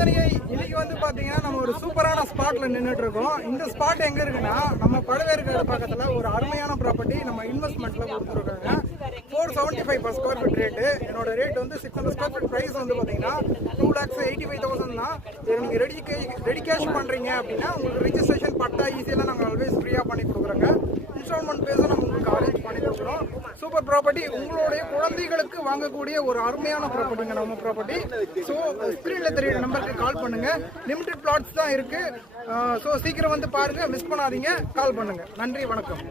திருத்தணியை இன்னைக்கு வந்து பாத்தீங்கன்னா நம்ம ஒரு சூப்பரான ஸ்பாட்ல நின்றுட்டு இருக்கோம். இந்த ஸ்பாட் எங்க இருக்குன்னா நம்ம பழவேற்காடு பக்கத்துல ஒரு அருமையான ப்ராப்பர்ட்டி நம்ம இன்வெஸ்ட்மெண்ட்ல கொடுத்துருக்காங்க. 475 per square feet ரேட்டு. என்னோட ரேட் வந்து 600 square feet பிரைஸ் வந்து பாத்தீங்கன்னா 2,85,000 தான். நீங்க ரெடி கேஷ் பண்றீங்க அப்படின்னா உங்களுக்கு ரிஜிஸ்ட்ரேஷன் பட்டா ஈஸியெல்லாம் நாங்கள் ஆல்வேஸ் ஃப்ரீயா பண்ணி கொடுக்குறோங்க. இன்ஸ்டால்மெண்ட் பேஸும் நம்ம உங்களுக்கு அரேஞ்ச் பண்ணி கொடுக்குறோம். சூப்பர் ப்ராப்பர்ட்டி, உங்களுடைய குழந்தைகளுக்கு வாங்கக்கூடிய ஒரு அருமையான ப்ராப்பர்ட்டிங்க நம்ம ப்ராப்பர்ட்டி. ஸோ ஸ்க்ரீன்ல தெரியுற நம்பருக்கு கால் பண்ணுங்க. லிமிடெட் பிளாட்ஸ் தான் இருக்கு. ஸோ சீக்கிரம் வந்து பாருங்க, மிஸ் பண்ணாதீங்க, கால் பண்ணுங்க. நன்றி, வணக்கம்.